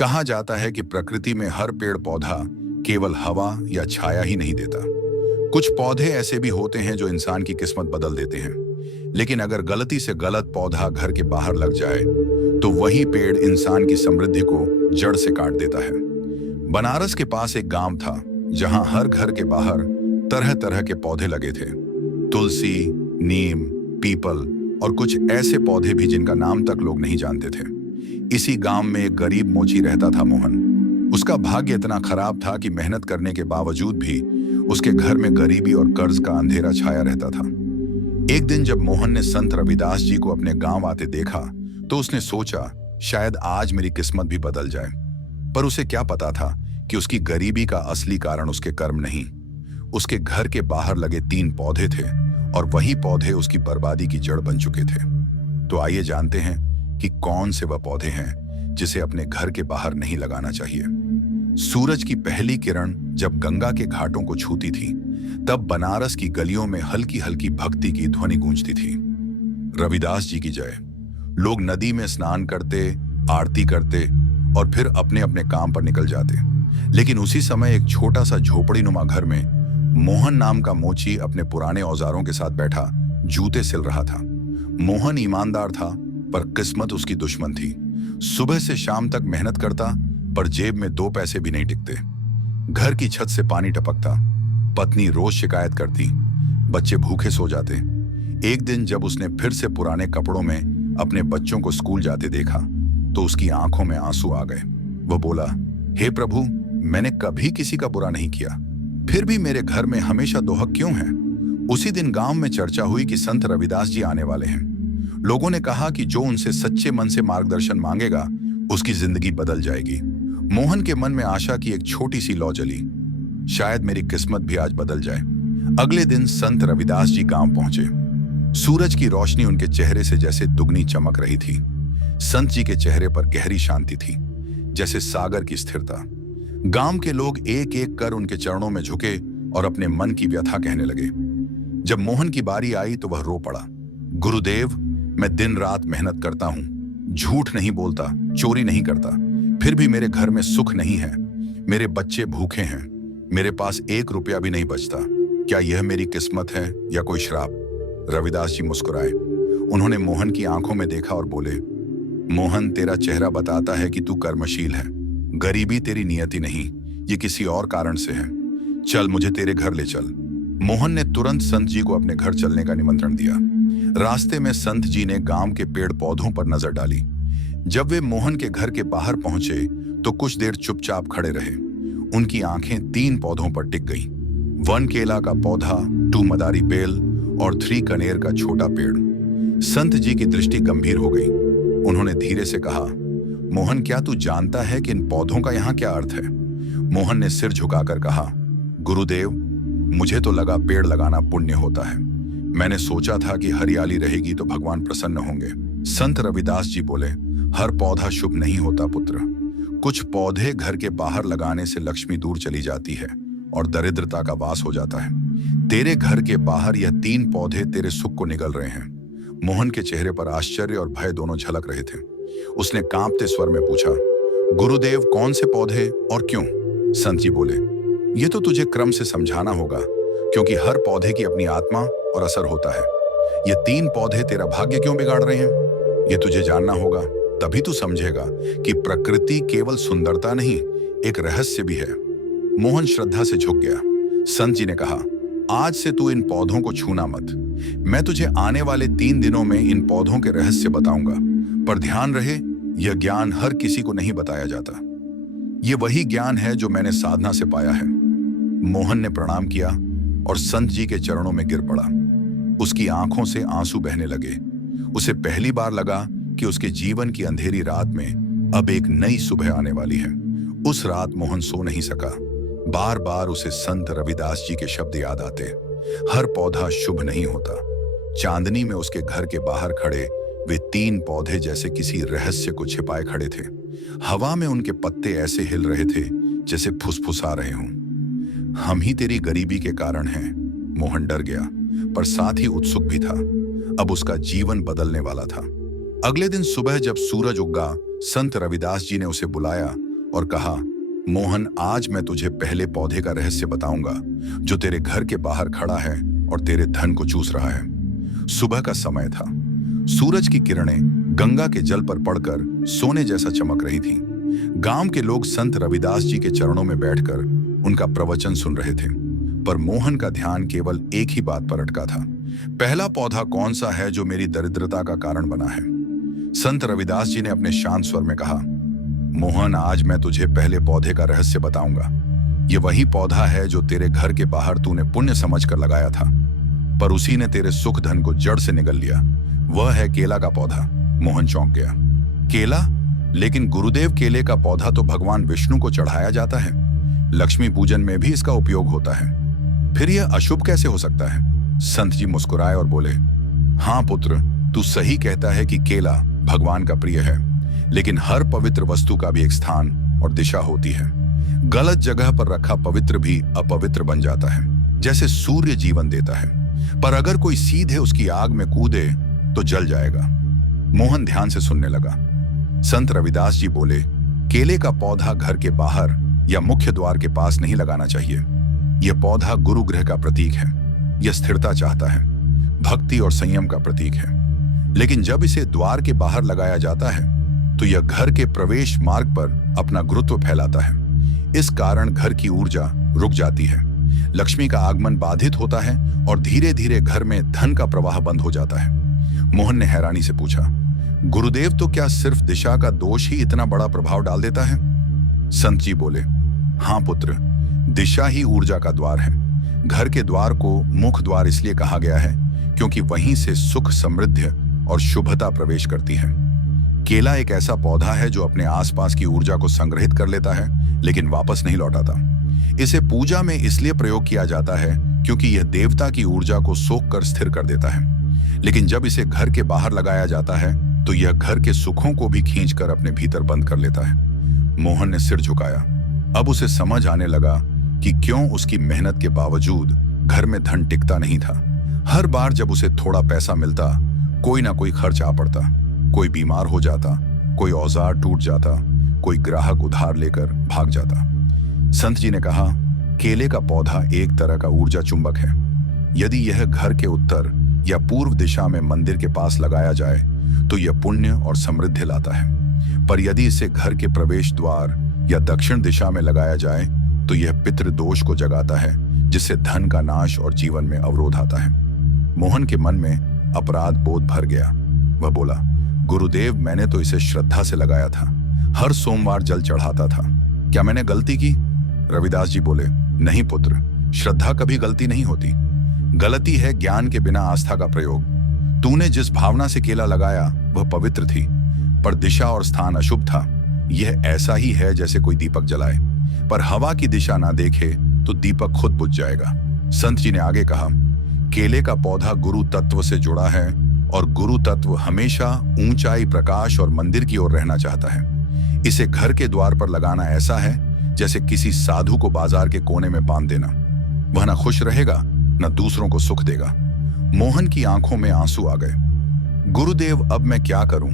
कहा जाता है कि प्रकृति में हर पेड़ पौधा केवल हवा या छाया ही नहीं देता। कुछ पौधे ऐसे भी होते हैं जो इंसान की किस्मत बदल देते हैं। लेकिन अगर गलती से गलत पौधा घर के बाहर लग जाए तो वही पेड़ इंसान की समृद्धि को जड़ से काट देता है। बनारस के पास एक गांव था जहां हर घर के बाहर तरह तरह के पौधे लगे थे। तुलसी, नीम, पीपल और कुछ ऐसे पौधे भी जिनका नाम तक लोग नहीं जानते थे। इसी गांव में एक गरीब मोची रहता था, मोहन। उसका भाग्य इतना खराब था कि मेहनत करने के बावजूद भी उसके घर में गरीबी और कर्ज का अंधेरा छाया रहता था। एक दिन जब मोहन ने संत रविदास जी को अपने गांव आते देखा तो उसने सोचा, शायद आज मेरी किस्मत भी बदल जाए। पर उसे क्या पता था कि उसकी गरीबी का असली कारण उसके कर्म नहीं, उसके घर के बाहर लगे 3 पौधे थे और वही पौधे उसकी बर्बादी की जड़ बन चुके थे। तो आइए जानते हैं कि कौन से वह पौधे हैं जिसे अपने घर के बाहर नहीं लगाना चाहिए। सूरज की पहली किरण जब गंगा के घाटों को छूती थी, तब बनारस की गलियों में हल्की हल्की भक्ति की ध्वनि गूंजती थी। रविदास जी की जय। लोग नदी में स्नान करते, आरती करते और फिर अपने अपने काम पर निकल जाते। लेकिन उसी समय एक छोटा सा झोपड़ी नुमा घर में मोहन नाम का मोची अपने पुराने औजारों के साथ बैठा जूते सिल रहा था। मोहन ईमानदार था, पर किस्मत उसकी दुश्मन थी। सुबह से शाम तक मेहनत करता, पर जेब में 2 पैसे भी नहीं टिकते। घर की छत से पानी टपकता, पत्नी रोज शिकायत करती, बच्चे भूखे सो जाते। एक दिन जब उसने फिर से पुराने कपड़ों में अपने बच्चों को स्कूल जाते देखा तो उसकी आंखों में आंसू आ गए। वह बोला, हे प्रभु, मैंने कभी किसी का बुरा नहीं किया, फिर भी मेरे घर में हमेशा दोहक क्यों है? उसी दिन गांव में चर्चा हुई कि संत रविदास जी आने वाले हैं। लोगों ने कहा कि जो उनसे सच्चे मन से मार्गदर्शन मांगेगा उसकी जिंदगी बदल जाएगी। मोहन के मन में आशा की एक छोटी सी लौ जली, शायद मेरी किस्मत भी आज बदल जाए। अगले दिन संत रविदास जी गांव पहुंचे। सूरज की रोशनी उनके चेहरे से जैसे दुगनी चमक रही थी। संत जी के चेहरे पर गहरी शांति थी, जैसे सागर की स्थिरता। गांव के लोग एक एक कर उनके चरणों में झुके और अपने मन की व्यथा कहने लगे। जब मोहन की बारी आई तो वह रो पड़ा। गुरुदेव, मैं दिन रात मेहनत करता हूं, झूठ नहीं बोलता, चोरी नहीं करता, फिर भी मेरे घर में सुख नहीं है। मेरे बच्चे भूखे हैं, मेरे पास 1 रुपया भी नहीं बचता। क्या यह मेरी किस्मत है या कोई श्राप? रविदास जी मुस्कुराए। उन्होंने मोहन की आंखों में देखा और बोले, मोहन, तेरा चेहरा बताता है कि तू कर्मशील है। गरीबी तेरी नियति नहीं, ये किसी और कारण से है। चल, मुझे तेरे घर ले चल। मोहन ने तुरंत संत जी को अपने घर चलने का निमंत्रण दिया। रास्ते में संत जी ने गांव के पेड़ पौधों पर नजर डाली। जब वे मोहन के घर के बाहर पहुंचे तो कुछ देर चुपचाप खड़े रहे। उनकी आंखें 3 पौधों पर टिक गईं। 1 केला का पौधा, 2 मदारी बेल और 3 कनेर का छोटा पेड़। संत जी की दृष्टि गंभीर हो गई। उन्होंने धीरे से कहा, मोहन, क्या तू जानता है कि इन पौधों का यहाँ क्या अर्थ है? मोहन ने सिर झुकाकर कहा, गुरुदेव, मुझे तो लगा पेड़ लगाना पुण्य होता है। मैंने सोचा था कि हरियाली रहेगी तो भगवान प्रसन्न होंगे। संत रविदास जी बोले, हर पौधा शुभ नहीं होता पुत्र। कुछ पौधे घर के बाहर लगाने से लक्ष्मी दूर चली जाती है और दरिद्रता का वास हो जाता है। तेरे घर के बाहर यह 3 पौधे तेरे सुख को निगल रहे हैं। मोहन के चेहरे पर आश्चर्य और भय दोनों झलक रहे थे। उसने कांपते स्वर में पूछा, गुरुदेव, कौन से पौधे और क्यों? संत जी बोले, ये तो तुझे क्रम से समझाना होगा, क्योंकि हर पौधे की अपनी आत्मा और असर होता है। ये 3 पौधे तेरा भाग्य क्यों बिगाड़ रहे हैं, ये तुझे जानना होगा। तभी तू समझेगा कि प्रकृति केवल सुंदरता नहीं, एक रहस्य भी है। मोहन श्रद्धा से झुक गया। संत जी ने कहा, आज से तू इन पौधों को छूना मत। मैं तुझे आने वाले 3 दिनों में इन पौधों के रहस्य बताऊंगा, पर ध्यान रहे, यह ज्ञान हर किसी को नहीं बताया जाता। यह वही ज्ञान है जो मैंने साधना से पाया है। मोहन ने प्रणाम किया और संत जी के चरणों में गिर पड़ा। उसकी आंखों से आंसू बहने लगे। उसे पहली बार लगा कि उसके जीवन की अंधेरी रात में अब एक नई सुबह आने वाली है। उस रात मोहन सो नहीं सका। बार बार उसे संत रविदास जी के शब्द याद आते, हर पौधा शुभ नहीं होता। चांदनी में उसके घर के बाहर खड़े वे 3 पौधे जैसे किसी रहस्य को छिपाए खड़े थे। हवा में उनके पत्ते ऐसे हिल रहे थे जैसे फुसफुसा रहे हों। हम ही तेरी गरीबी के कारण हैं। मोहन डर गया, पर साथ ही उत्सुक भी था। अब उसका जीवन बदलने वाला था। अगले दिन सुबह जब सूरज उगा, संत रविदास जी ने उसे बुलाया और कहा, मोहन, आज मैं तुझे पहले पौधे का रहस्य बताऊंगा जो तेरे घर के बाहर खड़ा है और तेरे धन को चूस रहा है। सुबह का समय था। सूरज की किरणें गंगा के जल पर पड़कर सोने जैसा चमक रही थीं। गांव के लोग संत रविदास जी के चरणों में बैठकर उनका प्रवचन सुन रहे थे, पर मोहन का ध्यान केवल एक ही बात पर अटका था। पहला पौधा कौन सा है जो मेरी दरिद्रता का कारण बना है? संत रविदास जी ने अपने शांत स्वर में कहा, मोहन, आज मैं तुझे पहले पौधे का रहस्य बताऊंगा। ये वही पौधा है जो तेरे घर के बाहर तूने पुण्य समझकर लगाया था, पर उसी ने तेरे सुख धन को जड़ से निगल लिया। वह है केला का पौधा। मोहन चौंक गया। केला? लेकिन गुरुदेव, केले का पौधा तो भगवान विष्णु को चढ़ाया जाता है। लक्ष्मी पूजन में भी इसका उपयोग होता है। फिर यह अशुभ कैसे हो सकता है? संत जी मुस्कुराए और बोले, हाँ पुत्र, तू सही कहता है कि केला भगवान का प्रिय है, लेकिन हर पवित्र वस्तु का भी एक स्थान और दिशा होती है। गलत जगह पर रखा पवित्र भी अपवित्र बन जाता है। जैसे सूर्य जीवन देता है, पर अगर कोई सीधे उसकी आग में कूदे तो जल जाएगा। मोहन ध्यान से सुनने लगा। संत रविदास जी बोले, केले का पौधा घर के बाहर या मुख्य द्वार के पास नहीं लगाना चाहिए। यह पौधा गुरु ग्रह का प्रतीक है। यह स्थिरता चाहता है, भक्ति और संयम का प्रतीक है। लेकिन जब इसे द्वार के बाहर लगाया जाता है तो यह घर के प्रवेश मार्ग पर अपना गुरुत्व फैलाता है। इस कारण घर की ऊर्जा रुक जाती है, लक्ष्मी का आगमन बाधित होता है और धीरे धीरे घर में धन का प्रवाह बंद हो जाता है। मोहन ने हैरानी से पूछा, गुरुदेव, तो क्या सिर्फ दिशा का दोष ही इतना बड़ा प्रभाव डाल देता है? संत जी बोले, हाँ पुत्र, दिशा ही ऊर्जा का द्वार है। घर के द्वार को मुख द्वार इसलिए कहा गया है क्योंकि वहीं से सुख, समृद्धि और शुभता प्रवेश करती है। केला एक ऐसा पौधा है जो अपने आसपास की ऊर्जा को संग्रहित कर लेता है, लेकिन वापस नहीं लौटाता। इसे पूजा में इसलिए प्रयोग किया जाता है क्योंकि यह देवता की ऊर्जा को सोख कर स्थिर कर देता है। लेकिन जब इसे घर के बाहर लगाया जाता है तो यह घर के सुखों को भी खींचकर अपने भीतर बंद कर लेता है। मोहन ने सिर झुकाया। अब उसे समझ आने लगा कि क्यों उसकी मेहनत के बावजूद घर में धन टिकता नहीं था। हर बार जब उसे थोड़ा पैसा मिलता, कोई ना कोई खर्च आ पड़ता। कोई बीमार हो जाता, कोई औजार टूट जाता, कोई ग्राहक उधार लेकर भाग जाता। संत जी ने कहा, केले का पौधा एक तरह का ऊर्जा चुंबक है। यदि यह घर के उत्तर या पूर्व दिशा में मंदिर के पास लगाया जाए तो यह पुण्य और समृद्धि लाता है, पर यदि इसे घर के प्रवेश द्वार या दक्षिण दिशा में लगाया जाए तो यह पितृदोष को जगाता है, जिससे धन का नाश और जीवन में अवरोध आता है। मोहन के मन में अपराध बोध भर गया। वह बोला, गुरुदेव, मैंने तो इसे श्रद्धा से लगाया था, हर सोमवार जल चढ़ाता था। क्या मैंने गलती की? रविदास जी बोले, नहीं पुत्र, श्रद्धा कभी गलती नहीं होती। गलती है ज्ञान के बिना आस्था का प्रयोग। तूने जिस भावना से केला लगाया वह पवित्र थी, पर दिशा और स्थान अशुभ था। यह ऐसा ही है जैसे कोई दीपक जलाए, पर हवा की दिशा ना देखे तो दीपक खुद बुझ जाएगा। संत जी ने आगे कहा, केले का पौधा गुरु तत्व से जुड़ा है और गुरु तत्व हमेशा ऊंचाई, प्रकाश और मंदिर की ओर रहना चाहता है। इसे घर के द्वार पर लगाना ऐसा है जैसे किसी साधु को बाजार के कोने में बांध देना। वह ना खुश रहेगा न दूसरों को सुख देगा। मोहन की आंखों में आंसू आ गए। गुरुदेव, अब मैं क्या करूं?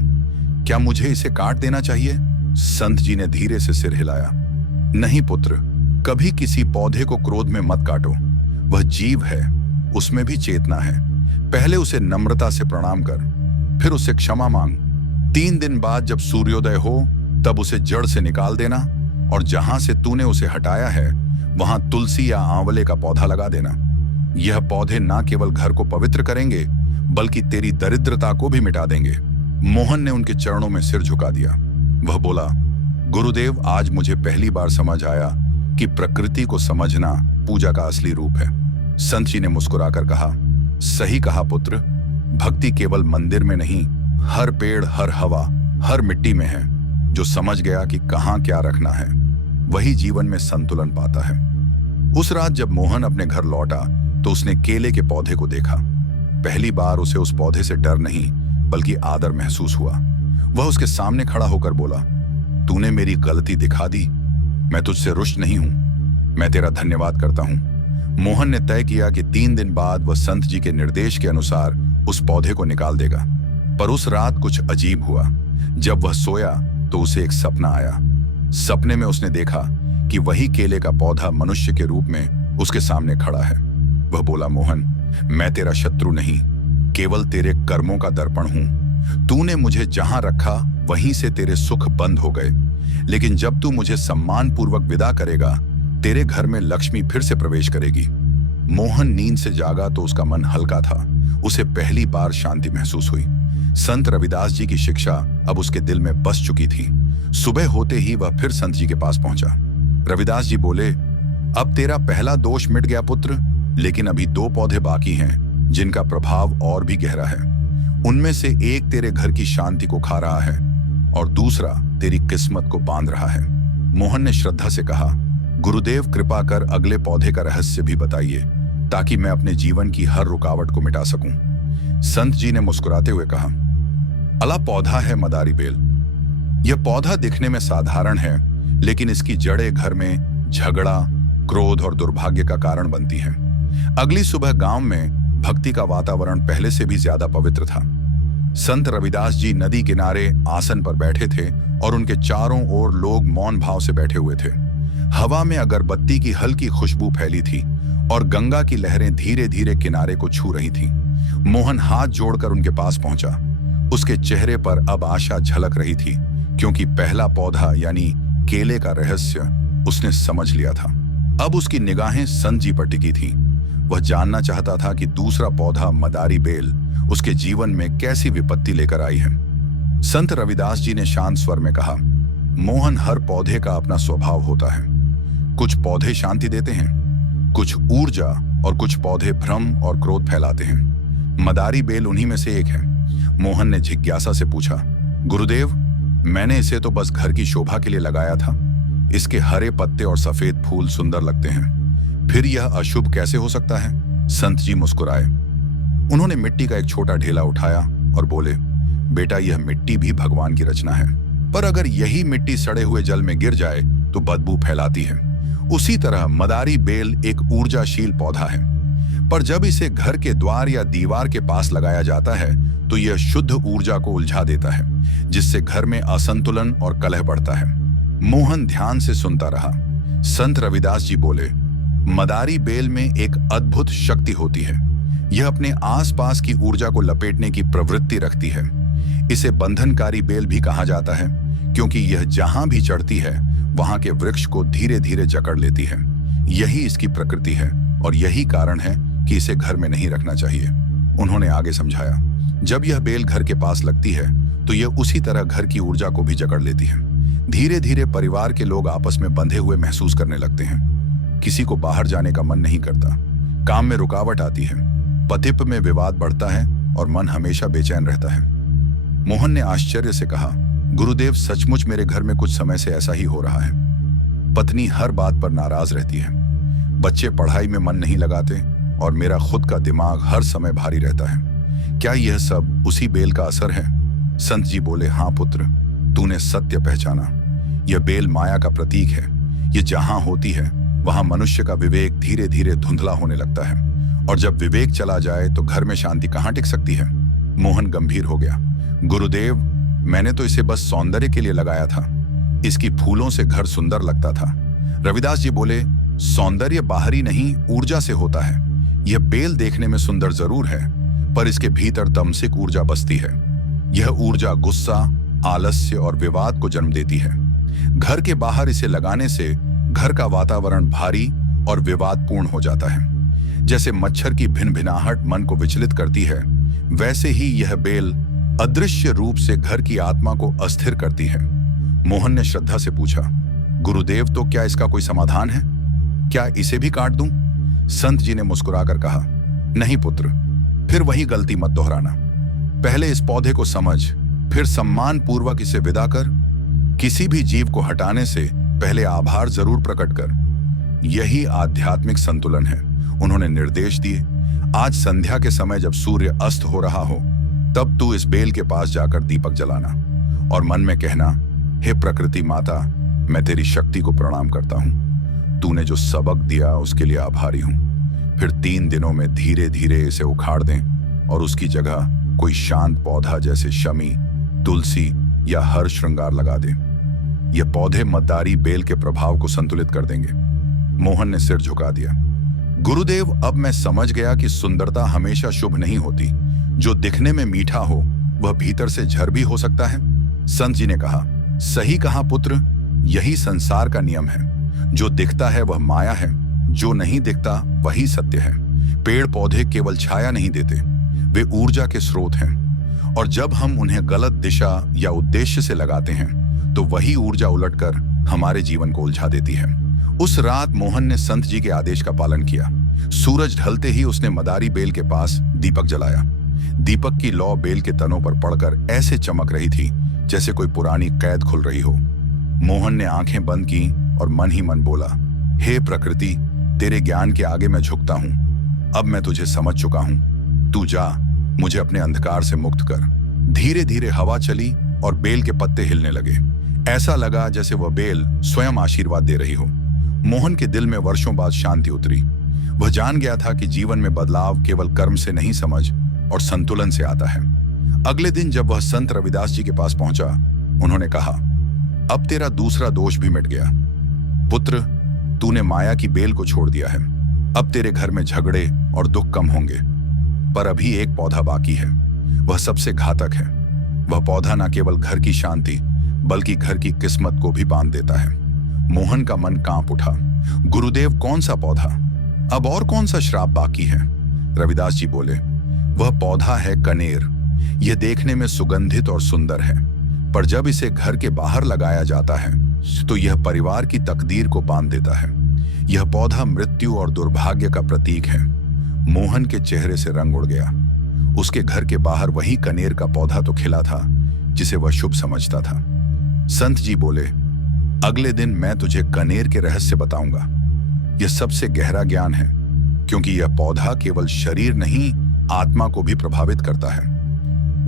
क्या मुझे इसे काट देना चाहिए? संत जी ने धीरे से सिर हिलाया। नहीं पुत्र, कभी किसी पौधे को क्रोध में मत काटो। वह जीव है, उसमें भी चेतना है। पहले उसे नम्रता से प्रणाम कर, फिर उससे क्षमा मांग। 3 दिन बाद जब सूर्योदय हो तब उसे जड़ से निकाल देना और जहां से तूने उसे हटाया है वहां तुलसी या आंवले का पौधा लगा देना। यह पौधे ना केवल घर को पवित्र करेंगे बल्कि तेरी दरिद्रता को भी मिटा देंगे। मोहन ने उनके चरणों में सिर झुका दिया। वह बोला, गुरुदेव, आज मुझे पहली बार समझ आया कि प्रकृति को समझना पूजा का असली रूप है। संत जी ने मुस्कुराकर कहा, सही कहा पुत्र, भक्ति केवल मंदिर में नहीं, हर पेड़, हर हवा, हर मिट्टी में है। जो समझ गया कि कहाँ क्या रखना है वही जीवन में संतुलन पाता है। उस रात जब मोहन अपने घर लौटा तो उसने केले के पौधे को देखा। पहली बार उसे उस पौधे से डर नहीं बल्कि आदर महसूस हुआ। वह उसके सामने खड़ा होकर बोला, तूने मेरी गलती दिखा दी। मैं तुझसे रुष्ट नहीं हूं, मैं तेरा धन्यवाद करता हूं। मोहन ने तय किया कि 3 दिन बाद वह संत जी के निर्देश के अनुसार उस पौधे को निकाल देगा। पर उस रात कुछ अजीब हुआ। जब वह सोया तो उसे एक सपना आया। सपने में उसने देखा कि वही केले का पौधा मनुष्य के रूप में उसके सामने खड़ा है। वह बोला, मोहन, मैं तेरा शत्रु नहीं, केवल तेरे कर्मों का दर्पण हूं। तूने मुझे जहां रखा वहीं से तेरे सुख बंद हो गए, लेकिन जब तू मुझे सम्मान पूर्वक विदा करेगा, तेरे घर में लक्ष्मी फिर से प्रवेश करेगी। मोहन नींद से जागा तो उसका मन हल्का था। उसे पहली बार शांति महसूस हुई। संत रविदास जी की शिक्षा अब उसके दिल में बस चुकी थी। सुबह होते ही वह फिर संत जी के पास पहुंचा। रविदास जी बोले, अब तेरा पहला दोष मिट गया पुत्र, लेकिन अभी 2 पौधे बाकी हैं जिनका प्रभाव और भी गहरा है। उनमें से एक तेरे घर की शांति को खा रहा है और दूसरा तेरी किस्मत को बांध रहा है। मोहन ने श्रद्धा से कहा, गुरुदेव कृपा कर अगले पौधे का रहस्य भी बताइए, ताकि मैं अपने जीवन की हर रुकावट को मिटा सकूं। संत जी ने मुस्कुराते हुए कहा, अगला पौधा है मदारी बेल। यह पौधा दिखने में साधारण है, लेकिन इसकी जड़ें घर में झगड़ा, क्रोध और दुर्भाग्य का कारण बनती हैं। अगली सुबह गांव में भक्ति का वातावरण पहले से भी ज्यादा पवित्र था। संत रविदास जी नदी किनारे आसन पर बैठे थे और उनके चारों ओर लोग मौन भाव से बैठे हुए थे। हवा में अगरबत्ती की हल्की खुशबू फैली थी और गंगा की लहरें धीरे धीरे किनारे को छू रही थीं। मोहन हाथ जोड़कर उनके पास पहुंचा। उसके चेहरे पर अब आशा झलक रही थी, क्योंकि पहला पौधा यानी केले का रहस्य उसने समझ लिया था। अब उसकी निगाहें संत जी पर टिकी थीं। वह जानना चाहता था कि दूसरा पौधा मदारी बेल उसके जीवन में कैसी विपत्ति लेकर आई है। संत रविदास जी ने शांत स्वर में कहा, मोहन, हर पौधे का अपना स्वभाव होता है। कुछ पौधे शांति देते हैं, कुछ ऊर्जा, और कुछ पौधे भ्रम और क्रोध फैलाते हैं। मदारी बेल उन्हीं में से एक है। मोहन ने जिज्ञासा से पूछा, गुरुदेव, मैंने इसे तो बस घर की शोभा के लिए लगाया था। इसके हरे पत्ते और सफेद फूल सुंदर लगते हैं, फिर यह अशुभ कैसे हो सकता है? संत जी मुस्कुराए। उन्होंने मिट्टी का एक छोटा ढेला उठाया और बोले, बेटा, यह मिट्टी भी भगवान की रचना है, पर अगर यही मिट्टी सड़े हुए जल में गिर जाए तो बदबू फैलाती है। उसी तरह मदारी बेल एक ऊर्जाशील पौधा है, पर जब इसे घर के द्वार या दीवार के पास लगाया जाता है तो यह शुद्ध ऊर्जा को उलझा देता है, जिससे घर में असंतुलन और कलह बढ़ता है। मोहन ध्यान से सुनता रहा। संत रविदास जी बोले, मदारी बेल में एक अद्भुत शक्ति होती है। यह अपने आसपास की ऊर्जा को लपेटने की प्रवृत्ति रखती है। इसे बंधनकारी बेल भी कहा जाता है, क्योंकि यह जहां भी चढ़ती है वहां के वृक्ष को धीरे धीरे जकड़ लेती है। यही इसकी प्रकृति है और यही कारण है कि इसे घर में नहीं रखना चाहिए। उन्होंने आगे समझाया, जब यह बेल घर के पास लगती है तो यह उसी तरह घर की ऊर्जा को भी जकड़ लेती है। धीरे धीरे परिवार के लोग आपस में बंधे हुए महसूस करने लगते हैं। किसी को बाहर जाने का मन नहीं करता, काम में रुकावट आती है, पतिप में विवाद बढ़ता है और मन हमेशा बेचैन रहता है। मोहन ने आश्चर्य से कहा, गुरुदेव, सचमुच मेरे घर में कुछ समय से ऐसा ही हो रहा है। पत्नी हर बात पर नाराज रहती है, बच्चे पढ़ाई में मन नहीं लगाते और मेरा खुद का दिमाग हर समय भारी रहता है। क्या यह सब उसी बेल का असर है? संत जी बोले, हाँ पुत्र, तूने सत्य पहचाना। यह बेल माया का प्रतीक है। यह जहां होती है वहां मनुष्य का विवेक धीरे धीरे धुंधला होने लगता है, और जब विवेक चला जाए तो घर में शांति कहां टिक सकती है? मोहन गंभीर हो गया। गुरुदेव, मैंने तो इसे बस सौंदर्य के लिए लगाया था। इसकी फूलों से घर सुंदर लगता था। रविदास जी बोले, सौंदर्य बाहरी नहीं, ऊर्जा से होता है। यह बेल देखने में सुंदर जरूर है, पर इसके भीतर तमसिक ऊर्जा बसती है। यह ऊर्जा गुस्सा, आलस्य और विवाद को जन्म देती है। घर के बाहर इसे लगाने से घर का वातावरण भारी और विवादपूर्ण हो जाता है। जैसे मच्छर की भिनभिनाहट मन को विचलित करती है, वैसे ही यह बेल अदृश्य रूप से घर की आत्मा को अस्थिर करती है। मोहन ने श्रद्धा से पूछा, गुरुदेव, तो क्या इसका कोई समाधान है? क्या इसे भी काट दूं? संत जी ने मुस्कुराकर कहा, नहीं पुत्र, फिर वही गलती मत दोहराना। पहले इस पौधे को समझ, फिर सम्मान पूर्वक इसे विदा कर। किसी भी जीव को हटाने से पहले आभार जरूर प्रकट कर। यही आध्यात्मिक संतुलन है। उन्होंने निर्देश दिए, आज संध्या के समय जब सूर्य अस्त हो रहा हो, तब तू इस बेल के पास जाकर दीपक जलाना और मन में कहना, हे प्रकृति माता, मैं तेरी शक्ति को प्रणाम करता हूं। तूने जो सबक दिया उसके लिए आभारी हूं। फिर 3 दिनों में धीरे धीरे इसे उखाड़ दें और उसकी जगह कोई शांत पौधा जैसे शमी, तुलसी या हर श्रृंगार लगा दें। ये पौधे मद्दारी बेल के प्रभाव को संतुलित कर देंगे। मोहन ने सिर झुका दिया। गुरुदेव, अब मैं समझ गया कि सुंदरता हमेशा शुभ नहीं होती। जो दिखने में मीठा हो वह भीतर से झर भी हो सकता है। संत जी ने कहा, सही कहा पुत्र, यही संसार का नियम है। जो दिखता है वह माया है, जो नहीं दिखता वही सत्य है। पेड़ पौधे केवल छाया नहीं देते, वे ऊर्जा के स्रोत हैं। और जब हम उन्हें गलत दिशा या उद्देश्य से लगाते हैं तो वही ऊर्जा उलटकर हमारे जीवन को उलझा देती है। उस रात मोहन ने संत जी के आदेश का पालन किया। सूरज ढलते ही उसने मदारी बेल के पास दीपक जलाया। दीपक की लौ बेल के तनों पर पड़कर ऐसे चमक रही थी जैसे कोई पुरानी कैद खुल रही हो। मोहन ने आंखें बंद की और मन ही मन बोला, हे प्रकृति, तेरे ज्ञान के आगे मैं झुकता हूं। अब मैं तुझे समझ चुका हूं। तू जा, मुझे अपने अंधकार से मुक्त कर। धीरे धीरे हवा चली और बेल के पत्ते हिलने लगे। ऐसा लगा जैसे वह बेल स्वयं आशीर्वाद दे रही हो। मोहन के दिल में वर्षों बाद शांति उतरी। वह जान गया था कि जीवन में बदलाव केवल कर्म से नहीं, समझ और संतुलन से आता है। अगले दिन जब वह संत रविदास जी के पास पहुंचा, उन्होंने कहा, अब तेरा दूसरा दोष भी मिट गया। पुत्र, तूने माया की बेल को छोड़ दिया है। अब तेरे घर में झगड़े और दुख कम होंगे। पर अभी एक पौधा बाकी है, वह सबसे घातक है। वह पौधा न केवल घर की शांति बल्कि घर की किस्मत को भी बांध देता है। मोहन का मन कांप उठा। गुरुदेव, कौन सा पौधा? अब और कौन सा श्राप बाकी है? रविदास जी बोले, वह पौधा है कनेर। यह देखने में सुगंधित और सुंदर है, पर जब इसे घर के बाहर लगाया जाता है तो यह परिवार की तकदीर को बांध देता है। यह पौधा मृत्यु और दुर्भाग्य का प्रतीक है। मोहन के चेहरे से रंग उड़ गया। उसके घर के बाहर वही कनेर का पौधा तो खिला था जिसे वह शुभ समझता था। संत जी बोले, अगले दिन मैं तुझे कनेर के रहस्य बताऊंगा। यह सबसे गहरा ज्ञान है, क्योंकि यह पौधा केवल शरीर नहीं, आत्मा को भी प्रभावित करता है।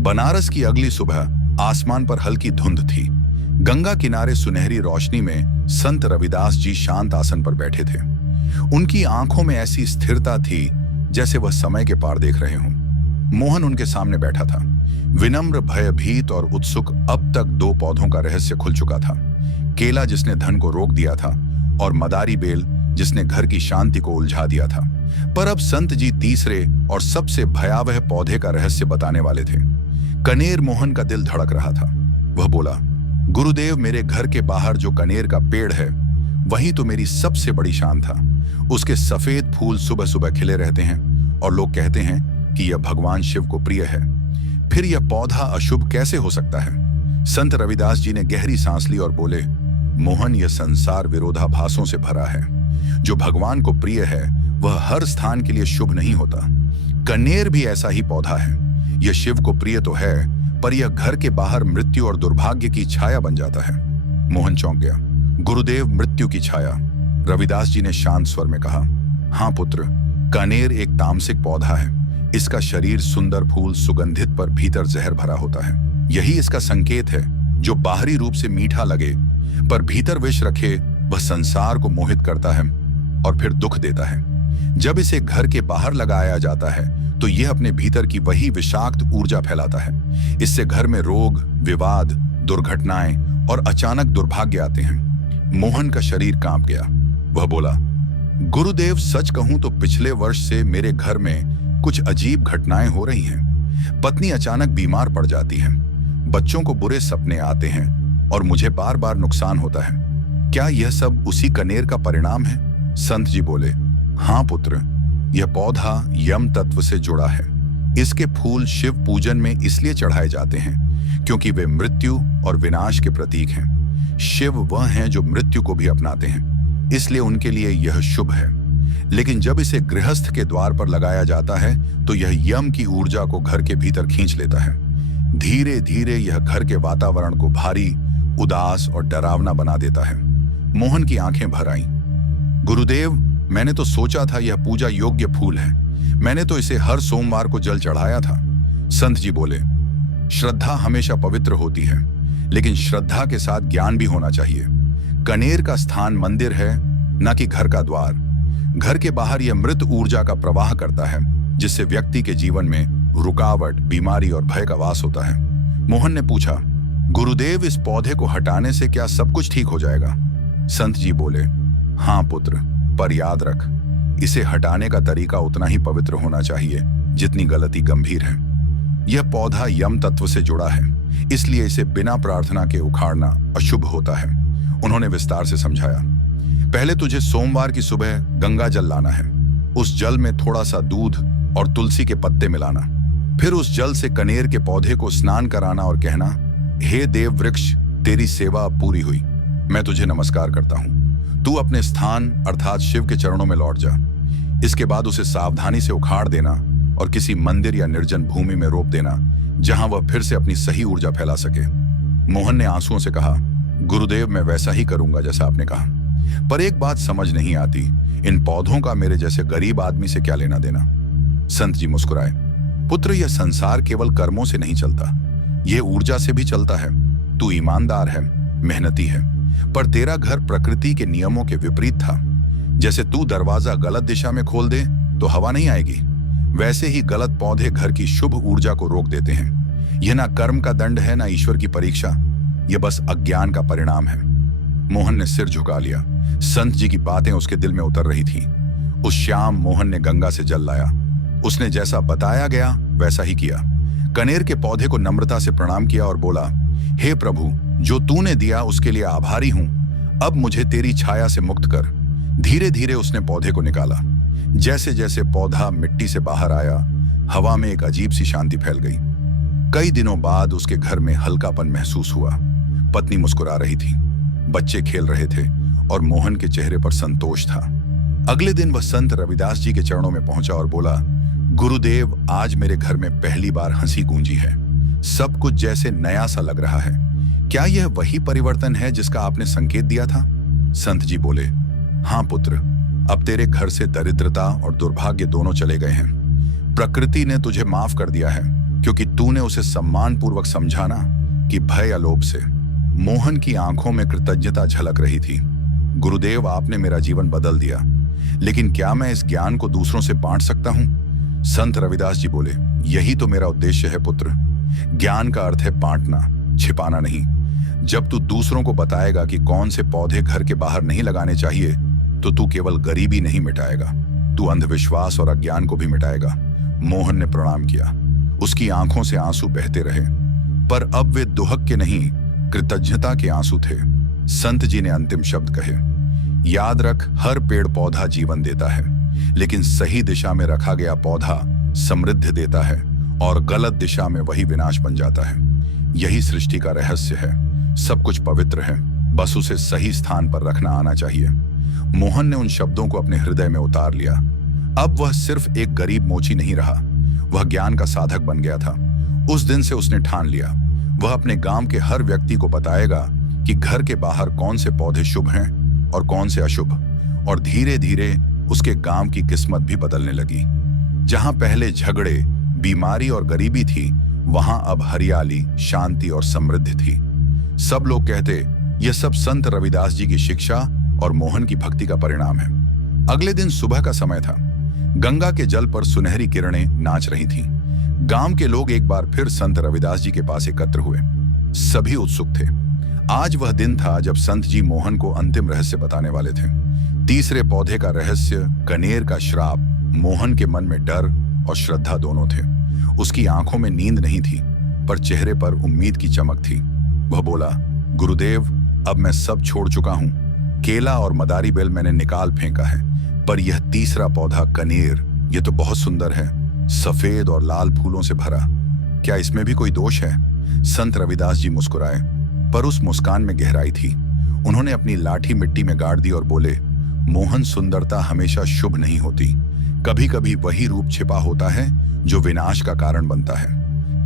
बनारस की अगली सुबह आसमान पर हल्की धुंध थी। गंगा किनारे सुनहरी रोशनी में संत रविदास जी शांत आसन पर बैठे थे। उनकी आंखों में ऐसी स्थिरता थी जैसे वह समय के पार देख रहे हों। मोहन उनके सामने बैठा था, विनम्र, भयभीत और उत्सुक। अब तक दो पौधों का रहस्य खुल चुका था। केला जिसने धन को रोक दिया था और मदारी बेल जिसने घर की शांति को उलझा दिया था। पर अब संत जी तीसरे और सबसे भयावह पौधे का रहस्य बताने वाले थे। कनेर। मोहन का दिल धड़क रहा था। वह बोला, गुरुदेव, मेरे घर के बाहर जो कनेर का पेड़ है वही तो मेरी सबसे बड़ी शान था। उसके सफेद फूल सुबह सुबह खिले रहते हैं और लोग कहते हैं कि यह भगवान शिव को प्रिय है। फिर यह पौधा अशुभ कैसे हो सकता है? संत रविदास जी ने गहरी सांस ली और बोले, मोहन, यह संसार विरोधाभासों से भरा है। जो भगवान को प्रिय है वह हर स्थान के लिए शुभ नहीं होता। कनेर भी ऐसा ही पौधा है। यह शिव को प्रिय तो है, पर यह घर के बाहर मृत्यु और दुर्भाग्य की छाया बन जाता है। मोहन चौंक गया। गुरुदेव, मृत्यु की छाया? रविदास जी ने शांत स्वर में कहा, हाँ पुत्र, कनेर एक तामसिक पौधा है। इसका शरीर सुंदर, फूल सुगंधित, पर भीतर जहर भरा होता है। यही इसका संकेत है। जो बाहरी रूप से मीठा लगे पर भीतर विष रखे, वह संसार को मोहित करता है और फिर दुख देता है। जब इसे घर के बाहर लगाया जाता है तो यह अपने भीतर की वही विषाक्त ऊर्जा फैलाता है। इससे घर में रोग, विवाद, दुर्घटनाएं और अचानक दुर्भाग्य आते हैं। मोहन का शरीर कांप गया। वह बोला, गुरुदेव, सच कहूं तो पिछले वर्ष से मेरे घर में कुछ अजीब घटनाएं हो रही हैं। पत्नी अचानक बीमार पड़ जाती है, बच्चों को बुरे सपने आते हैं और मुझे बार बार नुकसान होता है। क्या यह सब उसी कनेर का परिणाम है? संत जी बोले, हाँ पुत्र, यह पौधा यम तत्व से जुड़ा है। इसके फूल शिव पूजन में इसलिए चढ़ाए जाते हैं क्योंकि वे मृत्यु और विनाश के प्रतीक हैं। शिव वह हैं जो मृत्यु को भी अपनाते हैं, इसलिए उनके लिए यह शुभ है। लेकिन जब इसे गृहस्थ के द्वार पर लगाया जाता है तो यह यम की ऊर्जा को घर के भीतर खींच लेता है। धीरे धीरे यह घर के वातावरण को भारी, उदास और डरावना बना देता है। मोहन की आंखें भर आईं। गुरुदेव, मैंने तो सोचा था यह पूजा योग्य फूल है। मैंने तो इसे हर सोमवार को जल चढ़ाया था। संत जी बोले, श्रद्धा हमेशा पवित्र होती है, लेकिन श्रद्धा के साथ ज्ञान भी होना चाहिए। कनेर का स्थान मंदिर है, न कि घर का द्वार। घर के बाहर यह मृत ऊर्जा का प्रवाह करता है, जिससे व्यक्ति के जीवन में रुकावट, बीमारी और भय का वास होता है। मोहन ने पूछा, गुरुदेव, इस पौधे को हटाने से क्या सब कुछ ठीक हो जाएगा? संत जी बोले, हाँ पुत्र, पर याद रख, इसे हटाने का तरीका उतना ही पवित्र होना चाहिए जितनी गलती गंभीर है। यह पौधा यम तत्व से जुड़ा है, इसलिए इसे बिना प्रार्थना के उखाड़ना अशुभ होता है। उन्होंने विस्तार से समझाया। पहले तुझे सोमवार की सुबह गंगा जल लाना है। उस जल में थोड़ा सा दूध और तुलसी के पत्ते मिलाना। फिर उस जल से कनेर के पौधे को स्नान कराना और कहना, हे देव वृक्ष, तेरी सेवा अब पूरी हुई, मैं तुझे नमस्कार करता हूं। तू अपने स्थान अर्थात शिव के चरणों में लौट जा। इसके बाद उसे सावधानी से उखाड़ देना और किसी मंदिर या निर्जन भूमि में रोप देना, जहां वह फिर से अपनी सही ऊर्जा फैला सके। मोहन ने आंसुओं से कहा, गुरुदेव, मैं वैसा ही करूंगा जैसा आपने कहा, पर एक बात समझ नहीं आती, इन पौधों का मेरे जैसे गरीब आदमी से क्या लेना देना? संत जी मुस्कुराए, पुत्र, यह संसार केवल कर्मों से नहीं चलता, यह ऊर्जा से भी चलता है। तू ईमानदार है, मेहनती है, पर तेरा घर प्रकृति के नियमों के विपरीत था। जैसे तू दरवाजा गलत दिशा में खोल दे तो हवा नहीं आएगी, वैसे ही गलत पौधे घर की शुभ ऊर्जा को रोक देते हैं। यह ना कर्म का दंड है, ना ईश्वर की परीक्षा, यह बस अज्ञान का परिणाम है। मोहन ने सिर झुका लिया। संत जी की बातें उसके दिल में उतर रही थीं। उस शाम मोहन ने गंगा से जल लाया। उसने जैसा बताया गया वैसा ही किया। कनेर के पौधे को नम्रता से प्रणाम किया और बोला, हे प्रभु, जो तूने दिया उसके लिए आभारी हूं, अब मुझे तेरी छाया से मुक्त कर। धीरे धीरे उसने पौधे को निकाला। जैसे जैसे पौधा मिट्टी से बाहर आया, हवा में एक अजीब सी शांति फैल गई। कई दिनों बाद उसके घर में हल्कापन महसूस हुआ। पत्नी मुस्कुरा रही थी, बच्चे खेल रहे थे और मोहन के चेहरे पर संतोष था। अगले दिन वह संत रविदास जी के चरणों में पहुंचा और बोला, गुरुदेव, आज मेरे घर में पहली बार हंसी गूंजी है। सब कुछ जैसे नया सा लग रहा है। क्या यह वही परिवर्तन है जिसका आपने संकेत दिया था? संत जी बोले, हाँ पुत्र, अब तेरे घर से दरिद्रता और दुर्भाग्य दोनों चले गए हैं। प्रकृति ने तुझे माफ कर दिया है क्योंकि तूने उसे सम्मानपूर्वक समझा ना कि भय या लोभ से। मोहन की आंखों में कृतज्ञता झलक रही थी। गुरुदेव, आपने मेरा जीवन बदल दिया, लेकिन क्या मैं इस ज्ञान को दूसरों से बांट सकता हूं? संत रविदास जी बोले, यही तो मेरा उद्देश्य है पुत्र। ज्ञान का अर्थ है बांटना, छिपाना नहीं। जब तू दूसरों को बताएगा कि कौन से पौधे घर के बाहर नहीं लगाने चाहिए, तो तू केवल गरीबी नहीं मिटाएगा, तू अंधविश्वास और अज्ञान को भी मिटाएगा। मोहन ने प्रणाम किया। उसकी आंखों से आंसू बहते रहे, पर अब वे दुहक के नहीं, कृतज्ञता के आंसू थे। संत जी ने अंतिम शब्द कहे, याद रख, हर पेड़ पौधा जीवन देता है, लेकिन सही दिशा में रखा गया पौधा समृद्धि देता है और गलत दिशा में वही विनाश बन जाता है। यही सृष्टि का रहस्य है। सब कुछ पवित्र है, बस उसे सही स्थान पर रखना आना चाहिए। मोहन ने उन शब्दों को अपने हृदय में उतार लिया। अब वह सिर्फ एक गरीब मोची नहीं रहा, वह ज्ञान का साधक बन गया था। उस दिन से उसने ठान लिया, वह अपने गांव के हर व्यक्ति को बताएगा कि घर के बाहर कौन से पौधे शुभ हैं और कौन से अशुभ। और धीरे धीरे उसके गांव की किस्मत भी बदलने लगी। जहां पहले झगड़े, बीमारी और गरीबी थी, वहां अब हरियाली, शांति और समृद्धि थी। सब लोग कहते, यह सब संत रविदास जी की शिक्षा और मोहन की भक्ति का परिणाम है। अगले दिन सुबह का समय था। गंगा के जल पर सुनहरी किरणें नाच रही थीं। गांव के लोग एक बार फिर संत रविदास जी के पास एकत्र हुए। सभी उत्सुक थे। आज वह दिन था जब संत जी मोहन को अंतिम रहस्य बताने वाले थे। तीसरे पौधे का रहस्य, कनेर का श्राप। मोहन के मन में डर और श्रद्धा दोनों थे। उसकी आंखों में नींद नहीं थी, पर चेहरे पर उम्मीद की चमक थी। वह बोला, गुरुदेव, अब मैं सब छोड़ चुका हूं। केला और मदारी बेल मैंने निकाल फेंका है, पर यह तीसरा पौधा कनेर, यह तो बहुत सुंदर है, सफेद और लाल फूलों से भरा। क्या इसमें भी कोई दोष है? संत रविदास जी मुस्कुराए, पर उस मुस्कान में गहराई थी। उन्होंने अपनी लाठी मिट्टी में गाड़ दी और बोले, मोहन, सुंदरता हमेशा शुभ नहीं होती। कभी कभी वही रूप छिपा होता है जो विनाश का कारण बनता है।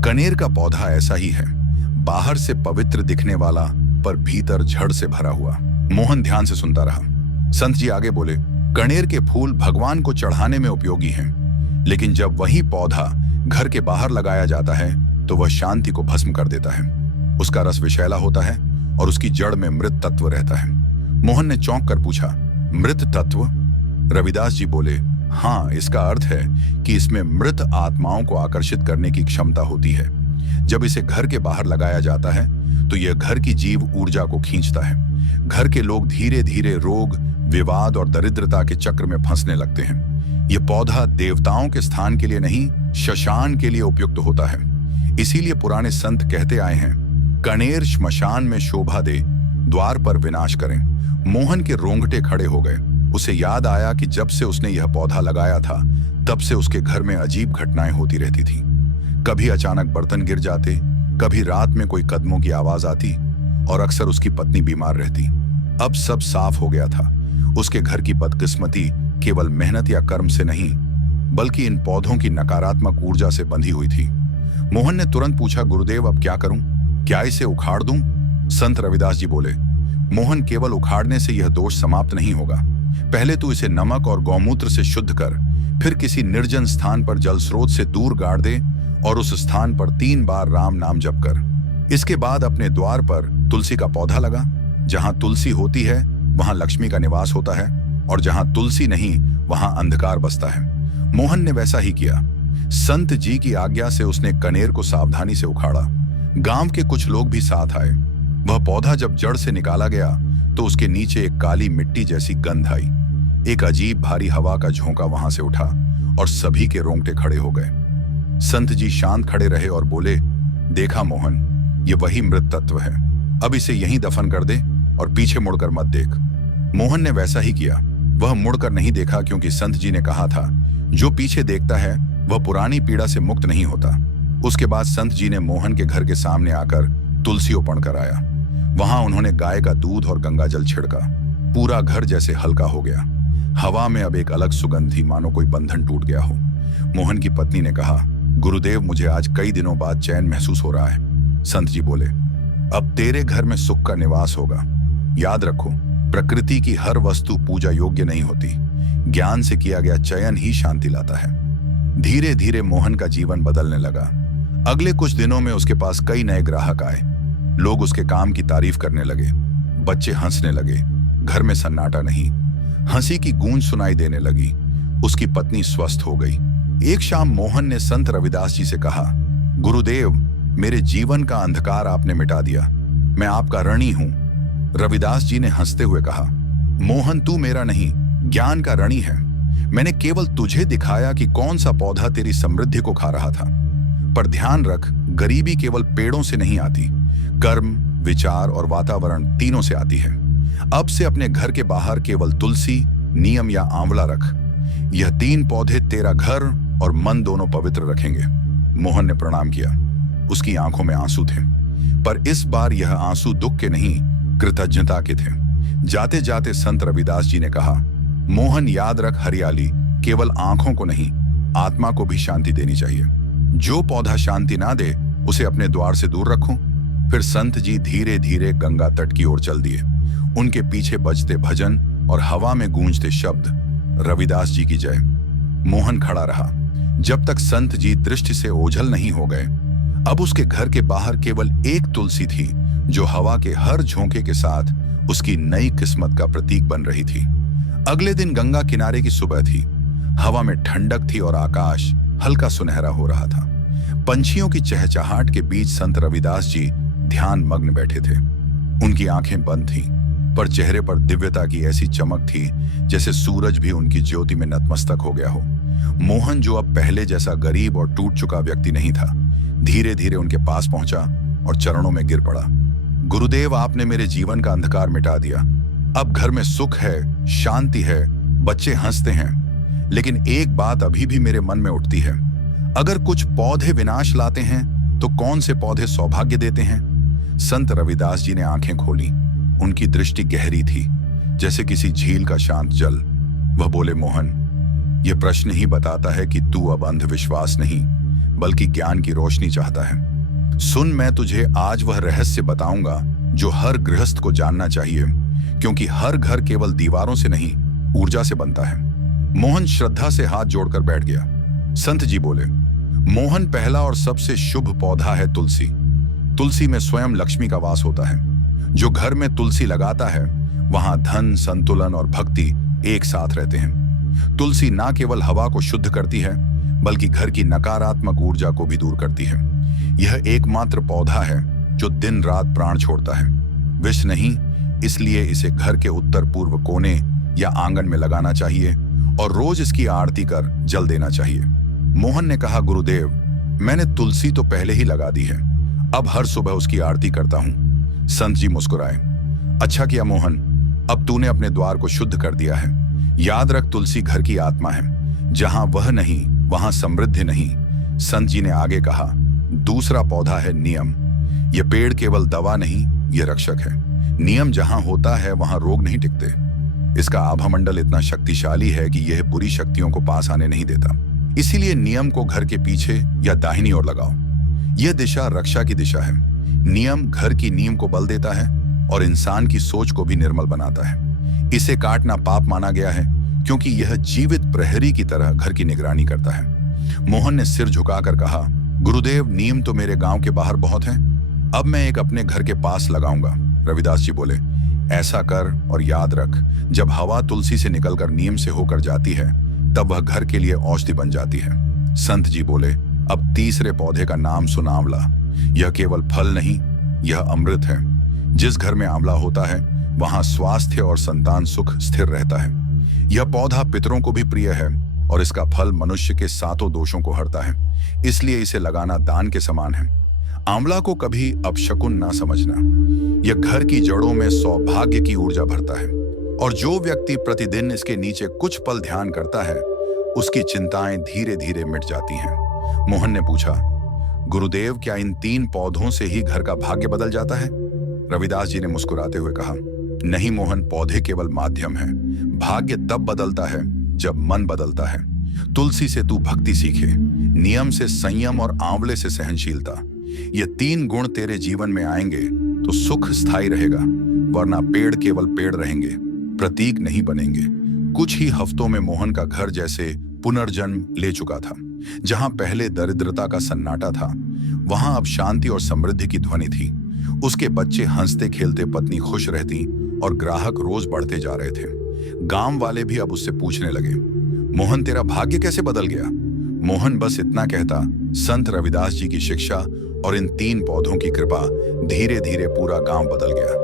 कनेर का पौधा ऐसा ही है, बाहर से पवित्र दिखने वाला, पर भीतर जड़ से भरा हुआ। मोहन ध्यान से सुनता रहा। संत जी आगे बोले, कनेर के फूल भगवान को चढ़ाने में उपयोगी हैं, लेकिन जब वही पौधा घर के बाहर लगाया जाता है तो वह शांति को भस्म कर देता है। उसका रस विषैला होता है और उसकी जड़ में मृत तत्व रहता है। मोहन ने चौंक कर पूछा, मृत तत्व? रविदास जी बोले, हाँ, इसका अर्थ है कि इसमें मृत आत्माओं को आकर्षित करने की क्षमता होती है। जब इसे घर के बाहर लगाया जाता है तो यह घर की जीव ऊर्जा को खींचता है। घर के लोग धीरे धीरे रोग, विवाद और दरिद्रता के चक्र में फंसने लगते हैं। यह पौधा देवताओं के स्थान के लिए नहीं, श्मशान के लिए उपयुक्त होता है। इसीलिए पुराने संत कहते आए हैं, कनेर श्मशान में शोभा दे, द्वार पर विनाश करें। मोहन के रोंगटे खड़े हो गए। उसे याद आया कि जब से उसने यह पौधा लगाया था तब से उसके घर में अजीब घटनाएं होती रहती थी। कभी अचानक बर्तन गिर जाते, कभी रात में कोई कदमों की आवाज आती और अक्सर उसकी पत्नी बीमार रहती। अब सब साफ हो गया था। उसके घर की बदकिस्मती केवल मेहनत या कर्म से नहीं, बल्कि इन पौधों की नकारात्मक ऊर्जा से बंधी हुई थी। मोहन ने तुरंत पूछा, गुरुदेव अब क्या करूं? क्या इसे उखाड़ दूं? संत रविदास जी बोले, मोहन, केवल उखाड़ने से यह दोष समाप्त नहीं होगा। पहले तू इसे नमक और गौमूत्र से शुद्ध कर, फिर किसी निर्जन स्थान पर जल स्रोत से दूर गाड़ दे और उस स्थान पर 3 बार राम नाम जप कर। इसके बाद अपने द्वार पर तुलसी का पौधा लगा। जहां तुलसी होती है वहां लक्ष्मी का निवास होता है, और जहां तुलसी नहीं वहां अंधकार बसता है। मोहन ने वैसा ही किया। संत जी की आज्ञा से उसने कनेर को सावधानी से उखाड़ा। गांव के कुछ लोग भी साथ आए। वह पौधा जब जड़ से निकाला गया तो उसके नीचे एक काली मिट्टी जैसी गंध आई। एक अजीब भारी हवा का झोंका वहां से उठा और सभी के रोंगटे खड़े हो गए। संत जी शांत खड़े रहे और बोले, देखा मोहन, ये वही मृत तत्व है। अब इसे यहीं दफन कर दे और पीछे मुड़कर मत देख। मोहन ने वैसा ही किया। वह मुड़कर नहीं देखा, क्योंकि संत जी ने कहा था, जो पीछे देखता है वह पुरानी पीड़ा से मुक्त नहीं होता। उसके बाद संत जी ने मोहन के घर के सामने आकर तुलसी उपण कराया। वहां उन्होंने गाय का दूध और गंगा जल छिड़का। पूरा घर जैसे हल्का हो गया। हवा में अब एक अलग सुगंध थी, मानो कोई बंधन टूट गया हो। मोहन की पत्नी ने कहा, गुरुदेव, मुझे आज कई दिनों बाद चैन महसूस हो रहा है। संत जी बोले, अब तेरे घर में सुख का निवास होगा। याद रखो, प्रकृति की हर वस्तु पूजा योग्य नहीं होती। ज्ञान से किया गया चयन ही शांति लाता है। धीरे धीरे मोहन का जीवन बदलने लगा। अगले कुछ दिनों में उसके पास कई नए ग्राहक आए। लोग उसके काम की तारीफ करने लगे। बच्चे हंसने लगे। घर में सन्नाटा नहीं, हंसी की गूंज सुनाई देने लगी। उसकी पत्नी स्वस्थ हो गई। एक शाम मोहन ने संत रविदास जी से कहा, गुरुदेव, मेरे जीवन का अंधकार आपने मिटा दिया। मैं आपका ऋणी हूं। रविदास जी ने हंसते हुए कहा, मोहन, तू मेरा नहीं, ज्ञान का ऋणी है। मैंने केवल तुझे दिखाया कि कौन सा पौधा तेरी समृद्धि को खा रहा था। पर ध्यान रख, गरीबी केवल पेड़ों से नहीं आती, कर्म, विचार और वातावरण तीनों से आती है। अब से अपने घर के बाहर केवल तुलसी, नीम या आंवला रख। यह 3 पौधे तेरा घर और मन दोनों पवित्र रखेंगे। मोहन ने प्रणाम किया। उसकी आंखों में आंसू थे, पर इस बार यह आंसू दुख के नहीं, कृतज्ञता के थे। जाते जाते संत रविदास जी ने कहा, मोहन, याद रख, हरियाली केवल आंखों को नहीं, आत्मा को भी शांति देनी चाहिए। जो पौधा शांति ना दे उसे अपने द्वार से दूर रखो। फिर संत जी धीरे धीरे गंगा तट की ओर चल दिए। उनके पीछे बजते भजन और हवा में गूंजते शब्द, रविदास जी की जय। मोहन खड़ा रहा जब तक संत जी दृष्टि से ओझल नहीं हो गए। अब उसके घर के बाहर केवल एक तुलसी थी, जो हवा के हर झोंके के साथ उसकी नई किस्मत का प्रतीक बन रही थी। अगले दिन गंगा किनारे की सुबह थी। हवा में ठंडक थी और आकाश हल्का सुनहरा हो रहा था। पंछियों की चहचहाट के बीच संत रविदास जी ध्यान मग्न बैठे थे। उनकी आंखें बंद थीं, पर चेहरे पर दिव्यता की ऐसी चमक थी जैसे सूरज भी उनकी ज्योति में नतमस्तक हो गया हो। मोहन, जो अब पहले जैसा गरीब और टूट चुका व्यक्ति नहीं था, धीरे धीरे उनके पास पहुंचा और चरणों में गिर पड़ा। गुरुदेव, आपने मेरे जीवन का अंधकार मिटा दिया। अब घर में सुख है, शांति है, बच्चे हंसते हैं। लेकिन एक बात अभी भी मेरे मन में उठती है, अगर कुछ पौधे विनाश लाते हैं तो कौन से पौधे सौभाग्य देते हैं? संत रविदास जी ने आंखें खोली। उनकी दृष्टि गहरी थी, जैसे किसी झील का शांत जल। वह बोले, मोहन, यह प्रश्न ही बताता है कि तू अब अंधविश्वास नहीं, बल्कि ज्ञान की रोशनी चाहता है। सुन, मैं तुझे आज वह रहस्य बताऊंगा जो हर गृहस्थ को जानना चाहिए, क्योंकि हर घर केवल दीवारों से नहीं, ऊर्जा से बनता है। मोहन श्रद्धा से हाथ जोड़कर बैठ गया। संत जी बोले, मोहन, पहला और सबसे शुभ पौधा है तुलसी। तुलसी में स्वयं लक्ष्मी का वास होता है। जो घर में तुलसी लगाता है वहां धन, संतुलन और भक्ति एक साथ रहते हैं। तुलसी ना केवल हवा को शुद्ध करती है, बल्कि घर की नकारात्मक ऊर्जा को भी दूर करती है। यह एकमात्र पौधा है जो दिन रात प्राण छोड़ता है। विष नहीं, इसलिए इसे घर के उत्तर पूर्व कोने या आंगन में लगाना चाहिए और रोज इसकी आरती कर जल देना चाहिए। मोहन ने कहा, गुरुदेव, मैंने तुलसी तो पहले ही लगा दी है, अब हर सुबह उसकी आरती करता हूं। संत जी मुस्कुराए। अच्छा किया मोहन, अब तूने अपने द्वार को शुद्ध कर दिया है। याद रख, तुलसी घर की आत्मा है, जहां वह नहीं वहां समृद्धि नहीं। संत जी ने आगे कहा, दूसरा पौधा है नियम। यह पेड़ केवल दवा नहीं, यह रक्षक है। नियम जहां होता है वहां रोग नहीं टिकते। इसका आभामंडल इतना शक्तिशाली है कि यह बुरी शक्तियों को पास आने नहीं देता। इसीलिए नियम को घर के पीछे या दाहिनी ओर लगाओ। यह दिशा रक्षा की दिशा है। नियम घर की नींव को बल देता है और इंसान की सोच को भी निर्मल बनाता है। इसे काटना पाप माना गया है क्योंकि यह जीवित प्रहरी की तरह घर की निगरानी करता है। मोहन ने सिर झुकाकर कहा, गुरुदेव, नीम तो मेरे गांव के बाहर बहुत हैं, अब मैं एक अपने घर के पास लगाऊंगा। रविदास जी बोले, ऐसा कर और याद रख, जब हवा तुलसी से निकलकर नीम से होकर जाती है तब वह घर के लिए औषधि बन जाती है। संत जी बोले, अब तीसरे पौधे का नाम सुन, आंवला। यह केवल फल नहीं, यह अमृत है। जिस घर में आंवला होता है वहां स्वास्थ्य और संतान सुख स्थिर रहता है। यह पौधा पितरों को भी प्रिय है और इसका फल मनुष्य के 7 दोषों को हरता है, इसलिए इसे लगाना दान के समान है। आंवला को कभी अपशकुन ना समझना। यह घर की जड़ों में सौभाग्य की ऊर्जा भरता है और जो व्यक्ति प्रतिदिन इसके नीचे कुछ पल ध्यान करता है उसकी चिंताएं धीरे धीरे मिट जाती हैं। मोहन ने पूछा, गुरुदेव, क्या इन 3 पौधों से ही घर का भाग्य बदल जाता है? रविदास जी ने मुस्कुराते हुए कहा, नहीं मोहन, पौधे केवल माध्यम है। भाग्य तब बदलता है जब मन बदलता है। तुलसी से तू भक्ति सीखे, नियम से संयम और आंवले से सहनशीलता। ये 3 गुण तेरे जीवन में आएंगे तो सुख स्थायी रहेगा, वरना पेड़ केवल पेड़ रहेंगे, प्रतीक नहीं बनेंगे। कुछ ही हफ्तों में मोहन का घर जैसे पुनर्जन्म ले चुका था। जहां पहले दरिद्रता का सन्नाटा था वहां अब शांति और समृद्धि की ध्वनि थी। उसके बच्चे हंसते खेलते, पत्नी खुश रहती और ग्राहक रोज बढ़ते जा रहे थे। गांव वाले भी अब उससे पूछने लगे, मोहन, तेरा भाग्य कैसे बदल गया? मोहन बस इतना कहता, संत रविदास जी की शिक्षा और इन 3 पौधों की कृपा, धीरे धीरे पूरा गांव बदल गया।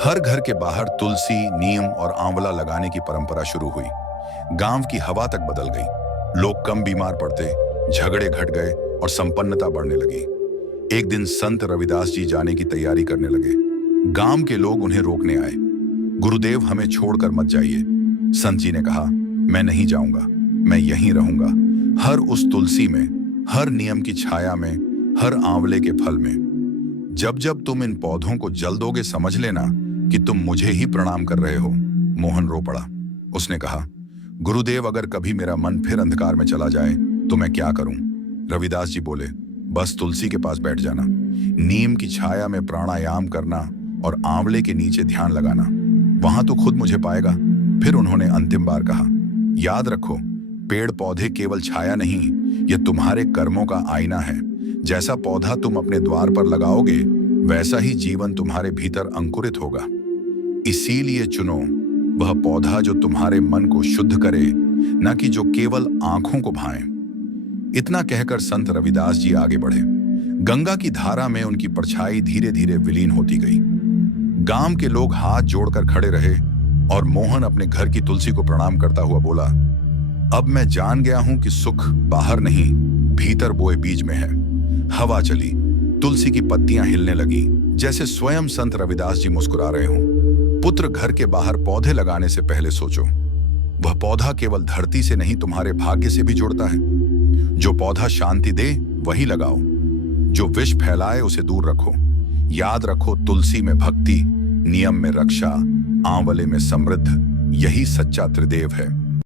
हर घर के बाहर तुलसी, नीम और आंवला लगाने की परंपरा शुरू हुई। गांव की हवा तक बदल गई। लोग कम बीमार पड़ते, झगड़े घट गए और संपन्नता बढ़ने लगी। एक दिन संत रविदास जी जाने की तैयारी करने लगे। गांव के लोग उन्हें रोकने आए। गुरुदेव, हमें छोड़कर मत जाइए। संत जी ने कहा, मैं नहीं जाऊंगा, मैं यहीं रहूंगा, हर उस तुलसी में, हर नियम की छाया में, हर आंवले के फल में। जब जब तुम इन पौधों को जल दोगे, समझ लेना कि तुम मुझे ही प्रणाम कर रहे हो। मोहन रो पड़ा। उसने कहा, गुरुदेव, अगर कभी मेरा मन फिर अंधकार में चला जाए तो मैं क्या करूं? रविदास जी बोले, बस तुलसी के पास बैठ जाना, नीम की छाया में प्राणायाम करना और आंवले के नीचे ध्यान लगाना, वहां तो खुद मुझे पाएगा। फिर उन्होंने अंतिम बार कहा, याद रखो, पेड़ पौधे केवल छाया नहीं, ये तुम्हारे कर्मों का आईना है। जैसा पौधा तुम अपने द्वार पर लगाओगे वैसा ही जीवन तुम्हारे भीतर अंकुरित होगा। इसीलिए चुनो वह पौधा जो तुम्हारे मन को शुद्ध करे, न कि जो केवल आंखों को भाए। इतना कहकर संत रविदास जी आगे बढ़े। गंगा की धारा में उनकी परछाई धीरे धीरे विलीन होती गई। गांव के लोग हाथ जोड़कर खड़े रहे और मोहन अपने घर की तुलसी को प्रणाम करता हुआ बोला, अब मैं जान गया हूं कि सुख बाहर नहीं, भीतर बोए बीज में है। हवा चली, तुलसी की पत्तियां हिलने लगी, जैसे स्वयं संत रविदास जी मुस्कुरा रहे हों। पुत्र, घर के बाहर पौधे लगाने से पहले सोचो, वह पौधा केवल धरती से नहीं, तुम्हारे भाग्य से भी जुड़ता है। जो पौधा शांति दे वही लगाओ, जो विष फैलाए उसे दूर रखो। याद रखो, तुलसी में भक्ति, नियम में रक्षा, आंवले में समृद्ध, यही सच्चा त्रिदेव है।